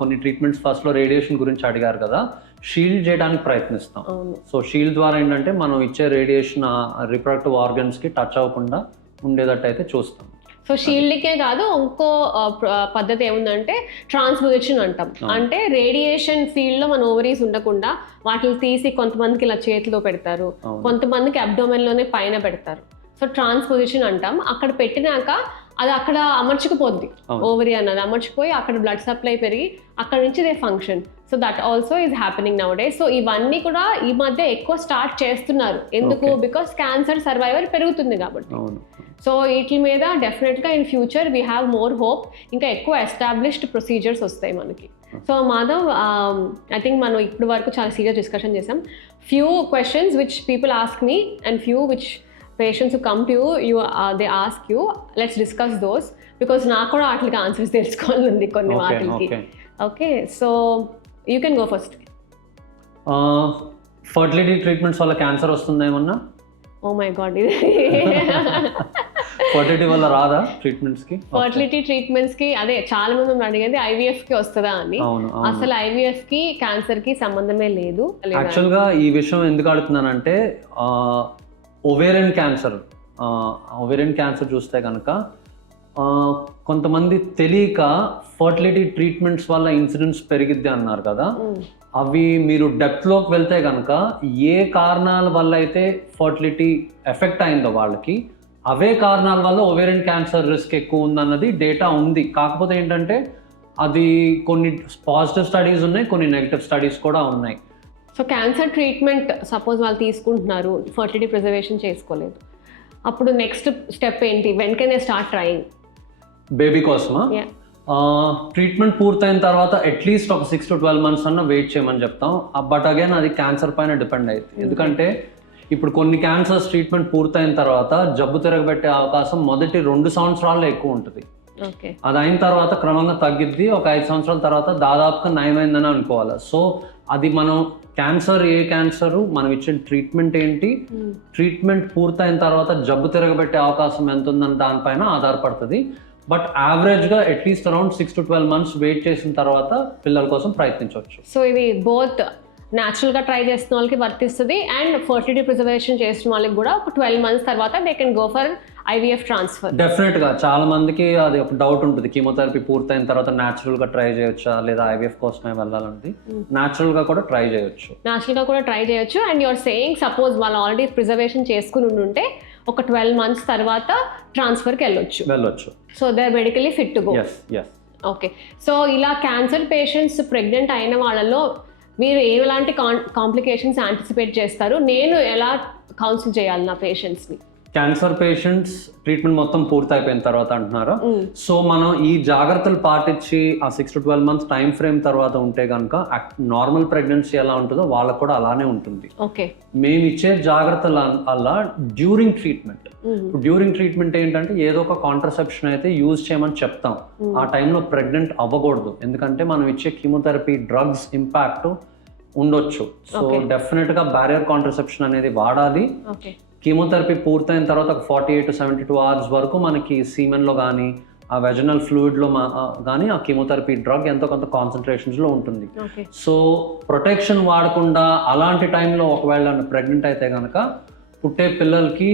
కొన్ని ట్రీట్మెంట్స్ ఫస్ట్లో రేడియేషన్ గురించి అడిగారు కదా, షీల్డ్ చేయడానికి ప్రయత్నిస్తాం. సో షీల్డ్ ద్వారా ఏంటంటే మనం ఇచ్చే రేడియేషన్ రిప్రొడక్టివ్ ఆర్గన్స్కి టచ్ అవ్వకుండా ఉండేటట్టు అయితే చూస్తాం. సో షీల్డ్కే కాదు, ఇంకో పద్ధతి ఏముందంటే ట్రాన్స్పోజిషన్ అంటాం. అంటే రేడియేషన్ ఫీల్డ్లో మన ఓవరీస్ ఉండకుండా వాటిని తీసి కొంతమందికి ఇలా చేతిలో పెడతారు, కొంతమందికి అబ్డోమెన్లోనే పైన పెడతారు. సో ట్రాన్స్పోజిషన్ అంటాం. అక్కడ పెట్టినాక అది అక్కడ అమర్చుకుపోద్ది, ఓవరీ అన్నది అమర్చిపోయి అక్కడ బ్లడ్ సప్లై పెరిగి అక్కడ నుంచి they function. So that also is happening now day. So ఇవన్నీ కూడా ఈ మధ్య ఎక్కువ స్టార్ట్ చేస్తున్నారు. ఎందుకు? బికాస్ క్యాన్సర్ సర్వైవర్ పెరుగుతుంది కాబట్టి. సో వీటి మీద డెఫినెట్గా in future we have more hope. ఇంకా ఎక్కువ ఎస్టాబ్లిష్డ్ ప్రొసీజర్స్ వస్తాయి మనకి. సో మాధవ్, ఐ థింక్ మనం ఇప్పటి వరకు చాలా సీరియస్ డిస్కషన్ చేసాం. Few questions which people ask me and few which patients who come to you, they ask you, let's discuss those because నాకు కూడా వాటికి ఆన్సర్స్ తెలుసుకోవాలి కొన్ని వాటికి. Okay, so you can go first. Fertility treatments వల్ల cancer వస్తుందా ఏమన్నా? Oh my God, ఇది ఫర్టిలిటీ వల్ల రాదా ట్రీట్మెంట్స్కి? ఫర్టిలిటీ ట్రీట్మెంట్స్కి అదే చాలా మంది అడిగేది IVFకి వస్తుందా అని. అసలు IVFకి క్యాన్సర్కి సంబంధమే లేదు. యాక్చువల్గా ఈ విషయం ఎందుకు అడుగుతున్నానంటే ఓవేరియన్ క్యాన్సర్ చూస్తే కనుక కొంతమంది తెలియక ఫర్టిలిటీ ట్రీట్మెంట్స్ వల్ల ఇన్సిడెంట్స్ పెరిగిద్ది అన్నారు కదా, అవి మీరు డెప్త్లోకి వెళ్తే కనుక ఏ కారణాల వల్ల అయితే ఫర్టిలిటీ ఎఫెక్ట్ అయిందో వాళ్ళకి అవే కారణాల వల్ల ఓవేరియన్ క్యాన్సర్ రిస్క్ ఎక్కువ ఉందన్నది డేటా ఉంది. కాకపోతే ఏంటంటే అది కొన్ని పాజిటివ్ స్టడీస్ ఉన్నాయి, కొన్ని నెగిటివ్ స్టడీస్ కూడా ఉన్నాయి. సో క్యాన్సర్ ట్రీట్మెంట్ సపోజ్ వాళ్ళు తీసుకుంటున్నారు, ఫర్టిలిటీ ప్రిజర్వేషన్ చేసుకోలేదు, అప్పుడు నెక్స్ట్ స్టెప్ ఏంటి? When can they start trying? Baby కోసమా? ట్రీట్మెంట్ పూర్తయిన తర్వాత అట్లీస్ట్ ఒక 6 to 12 months అన్న వెయిట్ చేయమని చెప్తాం. బట్ అగైన్ అది క్యాన్సర్ పైన డిపెండ్ అవుతుంది. ఎందుకంటే ఇప్పుడు కొన్ని క్యాన్సర్స్ ట్రీట్మెంట్ పూర్తయిన తర్వాత జబ్బు తిరగబెట్టే అవకాశం మొదటి 2 సంవత్సరాల్లో ఎక్కువ ఉంటుంది. అది అయిన తర్వాత క్రమంగా తగ్గిద్ది. ఒక 5 సంవత్సరాల తర్వాత దాదాపుగా నయమైందని అనుకోవాలి. సో అది మనం ఏ క్యాన్సర్ మనం ఇచ్చిన ట్రీట్మెంట్ ఏంటి, ట్రీట్మెంట్ పూర్తయిన తర్వాత జబ్బు తిరగబెట్టే అవకాశం ఎంత ఉందని దానిపైన ఆధారపడుతుంది. బట్ యావరేజ్గా at least around 6 to 12 months wait చేసిన తర్వాత పిల్లల కోసం ప్రయత్నించవచ్చు. సో ఇది బోత్ న్యాచురల్గా ట్రై చేసిన వాళ్ళకి వర్తిస్తుంది అండ్ ఫర్టిలిటీ ప్రిజర్వేషన్ చేసిన వాళ్ళకి కూడా ఒక 12 months తర్వాత they can go for IVF transfer. డెఫినెట్గా చాలా మందికి అది ఒక డౌట్ ఉంటుంది, కీమోథెరపీ పూర్తయిన తర్వాత న్యాచురల్గా ట్రై చేయొచ్చా లేదా IVF కోసమే వెళ్ళాలంటే న్యాచురల్గా కూడా ట్రై చేయొచ్చు. అండ్ యూఆర్ సేయింగ్ సపోజ్ వాళ్ళు ఆల్రెడీ ప్రిజర్వేషన్ చేసుకుని ఉంటే ఒక 12 months తర్వాత ట్రాన్స్ఫర్కి వెళ్ళొచ్చు. So they are medically fit to go. Okay, so ఇలా క్యాన్సర్ పేషెంట్స్ ప్రెగ్నెంట్ అయిన వాళ్ళలో మీరు ఎలాంటి కాంప్లికేషన్స్ యాంటిసిపేట్ చేస్తారు, నేను ఎలా కౌన్సిల్ చేయాలి నా పేషెంట్స్ని? క్యాన్సర్ పేషెంట్స్ ట్రీట్మెంట్ మొత్తం పూర్తి అయిపోయిన తర్వాత అంటున్నారా? సో మనం ఈ జాగ్రత్తలు పాటించి ఆ 6 to 12 months టైం ఫ్రేమ్ తర్వాత ఉంటే కనుక నార్మల్ ప్రెగ్నెన్సీ ఎలా ఉంటుందో వాళ్ళకు కూడా అలానే ఉంటుంది. ఓకే, మేము ఇచ్చే జాగ్రత్తల వల్ల డ్యూరింగ్ ట్రీట్మెంట్ ఏంటంటే ఏదో ఒక కాంట్రసెప్షన్ అయితే యూజ్ చేయమని చెప్తాం. ఆ టైంలో ప్రెగ్నెంట్ అవ్వకూడదు, ఎందుకంటే మనం ఇచ్చే కీమోథెరపీ డ్రగ్స్ ఇంపాక్ట్ ఉండొచ్చు. సో డెఫినెట్గా బ్యారియర్ కాంట్రసెప్షన్ అనేది వాడాలి. కీమోథెరపీ పూర్తయిన తర్వాత ఒక 48 to 72 hours వరకు మనకి సీమెన్లో కానీ ఆ వెజనల్ ఫ్లూయిడ్లో కానీ ఆ కీమోథెరపీ డ్రగ్ ఎంతో కొంత కాన్సన్ట్రేషన్స్లో ఉంటుంది. సో ప్రొటెక్షన్ వాడకుండా అలాంటి టైంలో ఒకవేళ ప్రెగ్నెంట్ అయితే కనుక పుట్టే పిల్లలకి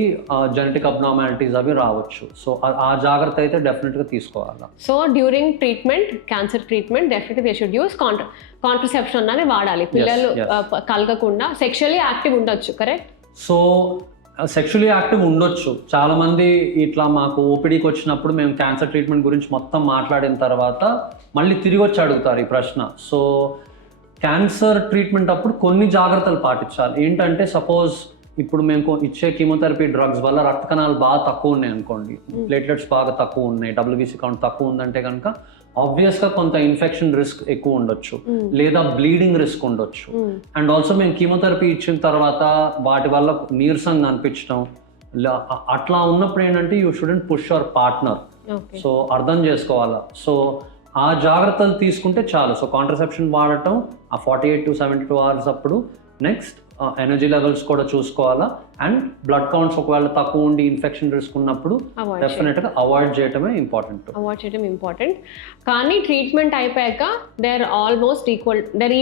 జెనెటిక్ అబ్నార్మాలిటీస్ అవి రావచ్చు. సో ఆ జాగ్రత్త అయితే డెఫినెట్గా తీసుకోవాలి. So during treatment, cancer treatment, డెఫినెట్గా దే షుడ్ యూస్ కాంట్రసెప్షన్ అనేది వాడాలి. పిల్లలు కలగకుండా సెక్షువల్లీ యాక్టివ్ ఉండొచ్చు, కరెక్ట్? సో సెక్షువల్లీ యాక్టివ్ ఉండొచ్చు. చాలామంది ఇట్లా మాకు ఓపీడీకి వచ్చినప్పుడు మేము క్యాన్సర్ ట్రీట్మెంట్ గురించి మొత్తం మాట్లాడిన తర్వాత మళ్ళీ తిరిగి వచ్చి అడుగుతారు ఈ ప్రశ్న. సో క్యాన్సర్ ట్రీట్మెంట్ అప్పుడు కొన్ని జాగ్రత్తలు పాటించాలి. ఏంటంటే సపోజ్ ఇప్పుడు మేము ఇచ్చే కీమోథెరపీ డ్రగ్స్ వల్ల రక్త కణాలు బాగా తక్కువ ఉన్నాయి అనుకోండి, ప్లేట్లెట్స్ బాగా తక్కువ ఉన్నాయి, WBC కౌంట్ తక్కువ ఉందంటే కనుక ఆబ్వియస్గా కొంత ఇన్ఫెక్షన్ రిస్క్ ఎక్కువ ఉండొచ్చు, లేదా బ్లీడింగ్ రిస్క్ ఉండొచ్చు. అండ్ ఆల్సో మేము కీమోథెరపీ ఇచ్చిన తర్వాత వాటి వల్ల నీరసంగా అనిపించడం అట్లా ఉన్నప్పుడు ఏంటంటే you shouldn't push your partner. So అర్థం చేసుకోవాలా. సో ఆ జాగ్రత్తలు తీసుకుంటే చాలు. సో కాంట్రసెప్షన్ వాడటం ఆ 48 to 72 hours అప్పుడు. నెక్స్ట్ ఎనర్జీ లెవెల్స్ కూడా చూసుకోవాలా. అండ్ బ్లడ్ కౌంట్స్ ఒకవేళ తక్కువ ఉండి ఇన్ఫెక్షన్ రిస్క్ ఉన్నప్పుడు డెఫినెట్గా అవాయిడ్ చేయటమే ఇంపార్టెంట్. కానీ ట్రీట్మెంట్ అయిపోయాక there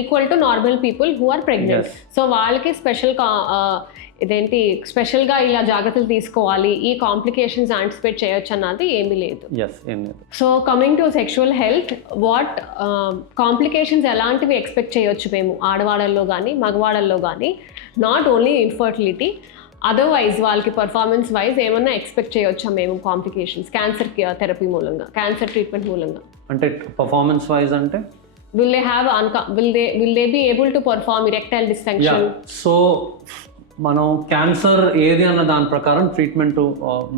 equal to normal people who are pregnant. So వాళ్ళకి స్పెషల్గా ఇలా జాగ్రత్తలు తీసుకోవాలి, ఈ కాంప్లికేషన్స్ యాంటిసిపేట్ చేయొచ్చు అన్నది ఏమీ లేదు. So coming to sexual health, what complications ఎలాంటివి ఎక్స్పెక్ట్ చేయొచ్చు మేము ఆడవాళ్ళల్లో కానీ మగవాళ్ళల్లో కానీ, నాట్ ఓన్లీ ఇన్ఫర్టిలిటీ, అదర్వైజ్ వాళ్ళకి పర్ఫార్మెన్స్ వైజ్ ఏమన్నా ఎక్స్పెక్ట్ చేయొచ్చా మేము కాంప్లికేషన్స్ క్యాన్సర్ థెరపీ మూలంగా, క్యాన్సర్ ట్రీట్మెంట్ మూలంగా? అంటే పర్ఫార్మెన్స్ వైజ్ అంటే will they be able to perform erectile dysfunction? So మనం క్యాన్సర్ ఏది అన్న దాని ప్రకారం ట్రీట్మెంట్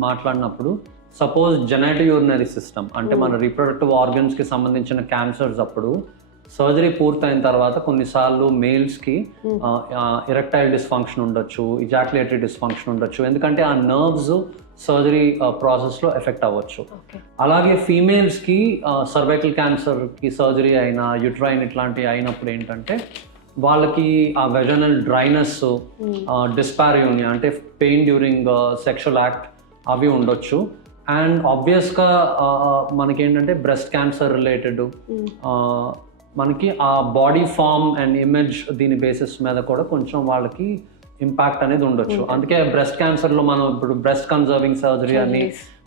మాట్లాడినప్పుడు సపోజ్ జెనెటిక్ యూరినరీ సిస్టమ్ అంటే మన రీప్రొడక్టివ్ ఆర్గన్స్కి సంబంధించిన క్యాన్సర్స్ అప్పుడు సర్జరీ పూర్తయిన తర్వాత కొన్నిసార్లు మేల్స్కి ఎరెక్టైల్ డిస్ఫంక్షన్ ఉండొచ్చు, ఇజాక్యులేటరీ డిస్ఫంక్షన్ ఉండొచ్చు, ఎందుకంటే ఆ నర్వ్స్ సర్జరీ ప్రాసెస్లో ఎఫెక్ట్ అవ్వచ్చు. అలాగే ఫీమేల్స్కి సర్వైకల్ క్యాన్సర్కి సర్జరీ అయినా యుట్రైన్ ఇట్లాంటివి అయినప్పుడు ఏంటంటే వాళ్ళకి ఆ వెజనల్ డ్రైనెస్, డిస్పారియోనియా అంటే పెయిన్ డ్యూరింగ్ సెక్షువల్ యాక్ట్ అవి ఉండొచ్చు. అండ్ ఆబ్వియస్గా మనకేంటంటే బ్రెస్ట్ క్యాన్సర్ రిలేటెడ్ మనకి ఆ బాడీ ఫామ్ అండ్ ఇమేజ్ దీని బేసిస్ మీద కూడా కొంచెం వాళ్ళకి ఇంపాక్ట్ అనేది ఉండొచ్చు. అందుకే బ్రెస్ట్ క్యాన్సర్లో మనం ఇప్పుడు బ్రెస్ట్ కన్జర్వింగ్ సర్జరీ అని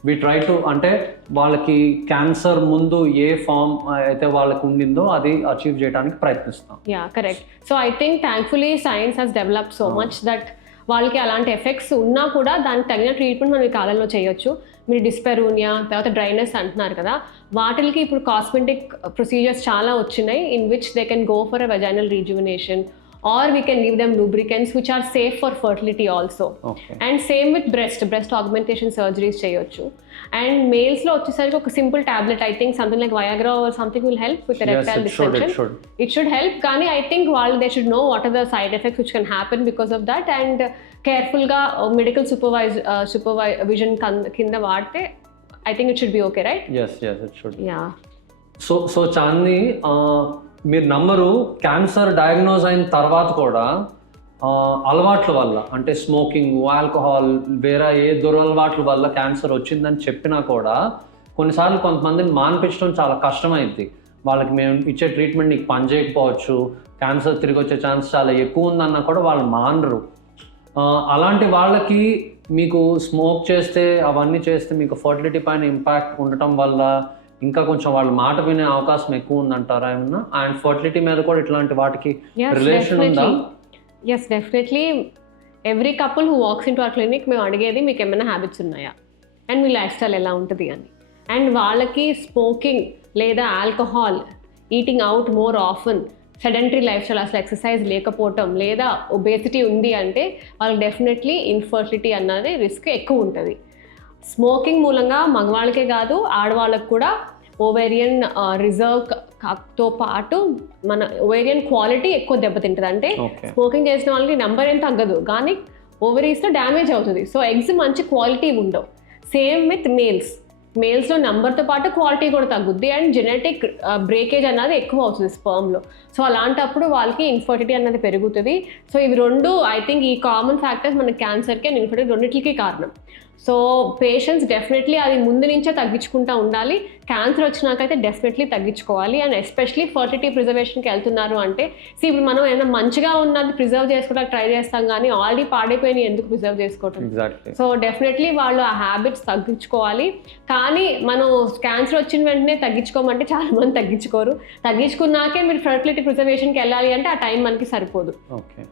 వి ట్రై టు, అంటే వాళ్ళకి క్యాన్సర్ ముందు ఏ ఫామ్ అయితే వాళ్ళకి ఉండిందో అది అచీవ్ చేయడానికి ప్రయత్నిస్తాం. Yeah, correct. So I think thankfully science has developed so much that వాళ్ళకి అలాంటి ఎఫెక్ట్స్ ఉన్నా కూడా దానికి తగిన ట్రీట్మెంట్ మనం ఈ కాలంలో చేయొచ్చు. మీరు డిస్పెరూనియా తర్వాత డ్రైనెస్ అంటున్నారు కదా, వాటికి ఇప్పుడు కాస్మెటిక్ ప్రొసీజర్స్ చాలా వచ్చినాయి in which they can go for a vaginal rejuvenation or we can give them lubricants which are safe for fertility also. And same with breast augmentation surgeries cheyochu. And males lo vachesariki oka simple tablet, I think something like Viagra or something will help with erectile dysfunction. It should help, kani I think they should know what are the side effects which can happen because of that, and careful ga medical supervision kinda vaadte I think it should be okay, right? Yes, it should. Yeah. So Chandni, మీరు నమ్మరు, cancer diagnose అయిన తర్వాత కూడా అలవాట్ల వల్ల అంటే smoking, alcohol, వేరే ఏ దురలవాట్ల వల్ల క్యాన్సర్ వచ్చిందని చెప్పినా కూడా కొన్నిసార్లు కొంతమందిని మాన్పించడం చాలా కష్టమైంది. వాళ్ళకి మేము ఇచ్చే ట్రీట్మెంట్ నీకు పని చేయకపోవచ్చు, క్యాన్సర్ తిరిగి వచ్చే ఛాన్స్ చాలా ఎక్కువ ఉందన్నా కూడా వాళ్ళు మానరు. అలాంటి వాళ్ళకి మీకు స్మోక్ చేస్తే అవన్నీ చేస్తే మీకు ఫర్టిలిటీ పైన ఇంపాక్ట్ ఉండటం వల్ల ఇంకా కొంచెం వాళ్ళ మాట వినే అవకాశం ఎక్కువ ఉందంటారా ఏమన్నా? అండ్ ఫర్టిలిటీ మీద కూడా ఇట్లాంటి వాటికి రిలేషన్ ఉందా? Yes, definitely. Every couple who walks in to our clinic మేము అడిగేది మీకు ఏమైనా హ్యాబిట్స్ ఉన్నాయా అండ్ మీ లైఫ్ స్టైల్ ఎలా ఉంటుంది అని. అండ్ వాళ్ళకి స్మోకింగ్ లేదా alcohol, eating out more often, sedentary lifestyle, అసలు ఎక్సర్సైజ్ లేకపోవటం లేదా ఒబేసిటీ ఉంది అంటే వాళ్ళకి డెఫినెట్లీ ఇన్ఫర్టిలిటీ అన్నది రిస్క్ ఎక్కువ ఉంటుంది. స్మోకింగ్ మూలంగా మగవాళ్ళకే కాదు ఆడవాళ్ళకు కూడా ఓవేరియన్ రిజర్వ్తో పాటు మన ఓవేరియన్ క్వాలిటీ ఎక్కువ దెబ్బతింటుంది. అంటే స్మోకింగ్ చేసిన వాళ్ళకి నెంబర్ ఏం తగ్గదు కానీ ఓవరీస్లో డ్యామేజ్ అవుతుంది. సో ఎగ్స్ మంచి క్వాలిటీ ఉండవు. సేమ్ విత్ మేల్స్లో నెంబర్తో పాటు క్వాలిటీ కూడా తగ్గుద్ది అండ్ జెనెటిక్ బ్రేకేజ్ అన్నది ఎక్కువ అవుతుంది స్పర్మ్లో. సో అలాంటప్పుడు వాళ్ళకి ఇన్ఫర్టిలిటీ అన్నది పెరుగుతుంది. సో ఇవి రెండు ఐ థింక్ ఈ కామన్ ఫ్యాక్టర్స్ మన క్యాన్సర్కి అండ్ ఇన్ఫర్టిలిటీ రెండింటికి కారణం. సో పేషెంట్స్ డెఫినెట్లీ అది ముందు నుంచే తగ్గించుకుంటూ ఉండాలి. క్యాన్సర్ వచ్చినాకైతే డెఫినెట్లీ తగ్గించుకోవాలి. అండ్ ఎస్పెషలీ ఫర్టిలిటీ ప్రిజర్వేషన్కి వెళ్తున్నారు అంటే ఇప్పుడు మనం ఏమైనా మంచిగా ఉన్నది ప్రిజర్వ్ చేసుకోవడానికి ట్రై చేస్తాం కానీ ఆల్రెడీ పాడైపోయిన ఎందుకు ప్రిజర్వ్ చేసుకోవటం. సో డెఫినెట్లీ వాళ్ళు ఆ హ్యాబిట్స్ తగ్గించుకోవాలి. కానీ మనం క్యాన్సర్ వచ్చిన వెంటనే తగ్గించుకోమంటే చాలా మంది తగ్గించుకోరు. తగ్గించుకున్నాకే మీరు ఫర్టిలిటీ ప్రిజర్వేషన్కి వెళ్ళాలి అంటే ఆ టైం మనకి సరిపోదు. ఓకే.